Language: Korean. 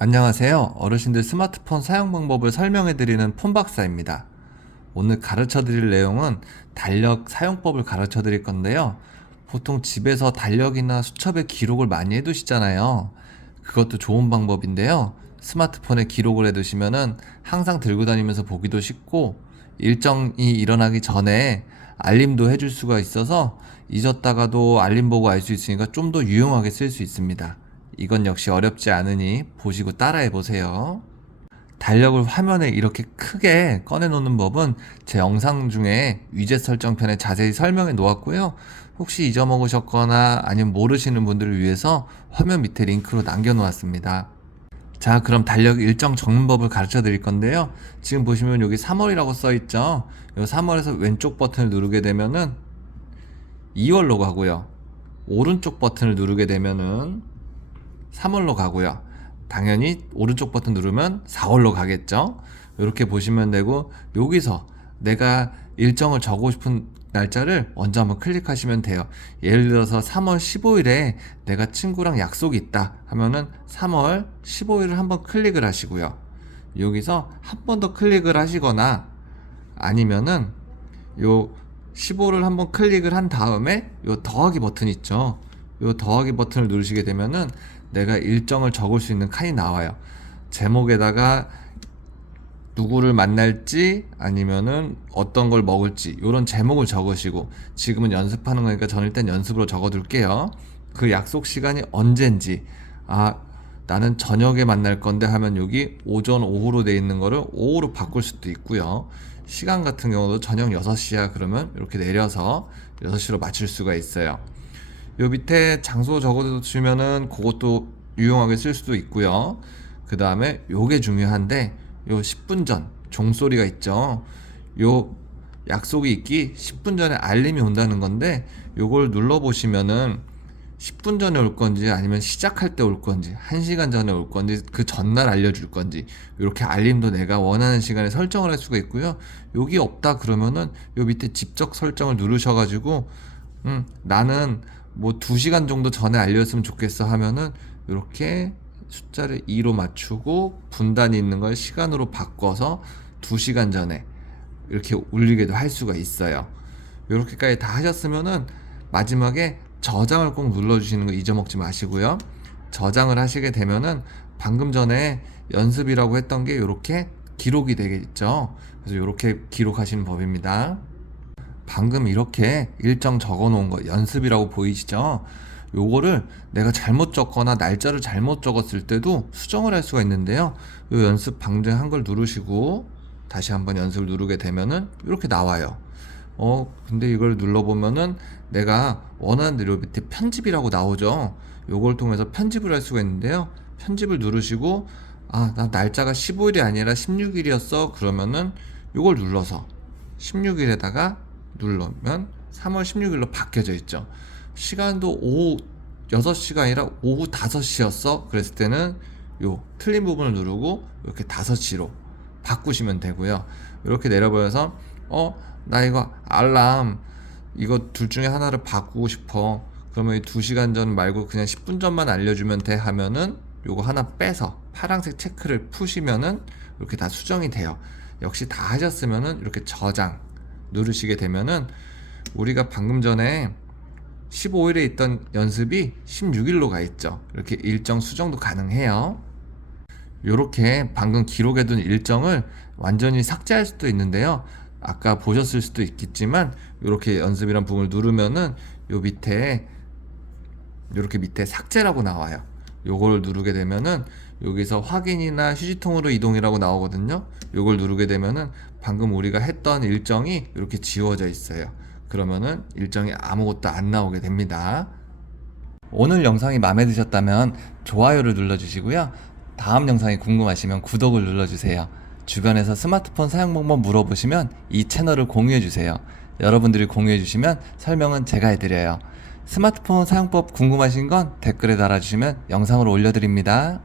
안녕하세요. 어르신들 스마트폰 사용 방법을 설명해 드리는 폰박사입니다. 오늘 가르쳐 드릴 내용은 달력 사용법을 가르쳐 드릴 건데요. 보통 집에서 달력이나 수첩에 기록을 많이 해 두시잖아요. 그것도 좋은 방법인데요. 스마트폰에 기록을 해 두시면은 항상 들고 다니면서 보기도 쉽고 일정이 일어나기 전에 알림도 해줄 수가 있어서 잊었다가도 알림 보고 알 수 있으니까 좀 더 유용하게 쓸 수 있습니다. 이건 역시 어렵지 않으니 보시고 따라해 보세요. 달력을 화면에 이렇게 크게 꺼내 놓는 법은 제 영상 중에 위젯 설정편에 자세히 설명해 놓았고요. 혹시 잊어먹으셨거나 아니면 모르시는 분들을 위해서 화면 밑에 링크로 남겨 놓았습니다. 자, 그럼 달력 일정 적는 법을 가르쳐 드릴 건데요. 지금 보시면 여기 3월이라고 써 있죠. 이 3월에서 왼쪽 버튼을 누르게 되면은 2월로 가고요. 오른쪽 버튼을 누르게 되면은 3월로 가고요. 당연히 오른쪽 버튼 누르면 4월로 가겠죠. 이렇게 보시면 되고 여기서 내가 일정을 적고 싶은 날짜를 먼저 한번 클릭하시면 돼요. 예를 들어서 3월 15일에 내가 친구랑 약속이 있다 하면은 3월 15일을 한번 클릭을 하시고요. 여기서 한 번 더 클릭을 하시거나 아니면은 요 15를 한번 클릭을 한 다음에 요 더하기 버튼 있죠. 요 더하기 버튼을 누르시게 되면은 내가 일정을 적을 수 있는 칸이 나와요. 제목에다가 누구를 만날지 아니면은 어떤 걸 먹을지 이런 제목을 적으시고 지금은 연습하는 거니까 저는 일단 연습으로 적어둘게요. 그 약속 시간이 언젠지 아 나는 저녁에 만날 건데 하면 여기 오전 오후로 돼 있는 거를 오후로 바꿀 수도 있고요. 시간 같은 경우도 저녁 6시야 그러면 이렇게 내려서 6시로 맞출 수가 있어요. 요 밑에 장소 적어주시면은 그것도 유용하게 쓸 수도 있고요. 그 다음에 요게 중요한데 요 10분 전 종소리가 있죠. 요 약속이 있기 10분 전에 알림이 온다는 건데 요걸 눌러 보시면은 10분 전에 올 건지 아니면 시작할 때 올 건지 1시간 전에 올 건지 그 전날 알려줄 건지 이렇게 알림도 내가 원하는 시간에 설정을 할 수가 있고요. 여기 없다 그러면은 요 밑에 직접 설정을 누르셔 가지고 음, 나는 뭐 2시간 정도 전에 알렸으면 좋겠어 하면은 이렇게 숫자를 2로 맞추고 분단이 있는 걸 시간으로 바꿔서 2시간 전에 이렇게 울리게도 할 수가 있어요. 이렇게까지 다 하셨으면은 마지막에 저장을 꼭 눌러주시는 거 잊어먹지 마시고요. 저장을 하시게 되면은 방금 전에 연습이라고 했던 게 이렇게 기록이 되겠죠. 그래서 이렇게 기록하시는 법입니다. 방금 이렇게 일정 적어 놓은 거 연습이라고 보이시죠? 요거를 내가 잘못 적거나 날짜를 잘못 적었을 때도 수정을 할 수가 있는데요. 요 연습 방정한 걸 누르시고 다시 한번 연습을 누르게 되면은 이렇게 나와요. 어, 근데 이걸 눌러보면은 내가 원하는 대로 밑에 편집이라고 나오죠. 요걸 통해서 편집을 할 수가 있는데요. 편집을 누르시고 아, 나 날짜가 15일이 아니라 16일이었어. 그러면은 요걸 눌러서 16일에다가 누르면 3월 16일로 바뀌어져 있죠. 시간도 오후 6시가 아니라 오후 5시였어. 그랬을 때는 요 틀린 부분을 누르고 이렇게 5시로 바꾸시면 되고요. 이렇게 내려버려서 어, 나 이거 알람 이거 둘 중에 하나를 바꾸고 싶어. 그러면 이 2시간 전 말고 그냥 10분 전만 알려주면 돼 하면은 요거 하나 빼서 파란색 체크를 푸시면은 이렇게 다 수정이 돼요. 역시 다 하셨으면은 이렇게 저장 누르시게 되면은 우리가 방금 전에 15일에 있던 연습이 16일로 가 있죠. 이렇게 일정 수정도 가능해요. 이렇게 방금 기록해 둔 일정을 완전히 삭제할 수도 있는데요. 아까 보셨을 수도 있겠지만 이렇게 연습이란 부분을 누르면은 요 밑에 이렇게 밑에 삭제라고 나와요. 요걸 누르게 되면은 여기서 확인이나 휴지통으로 이동이라고 나오거든요. 요걸 누르게 되면은 방금 우리가 했던 일정이 이렇게 지워져 있어요. 그러면은 일정이 아무것도 안 나오게 됩니다. 오늘 영상이 마음에 드셨다면 좋아요를 눌러주시고요. 다음 영상이 궁금하시면 구독을 눌러주세요. 주변에서 스마트폰 사용 방법 물어보시면 이 채널을 공유해주세요. 여러분들이 공유해주시면 설명은 제가 해드려요. 스마트폰 사용법 궁금하신 건 댓글에 달아주시면 영상으로 올려드립니다.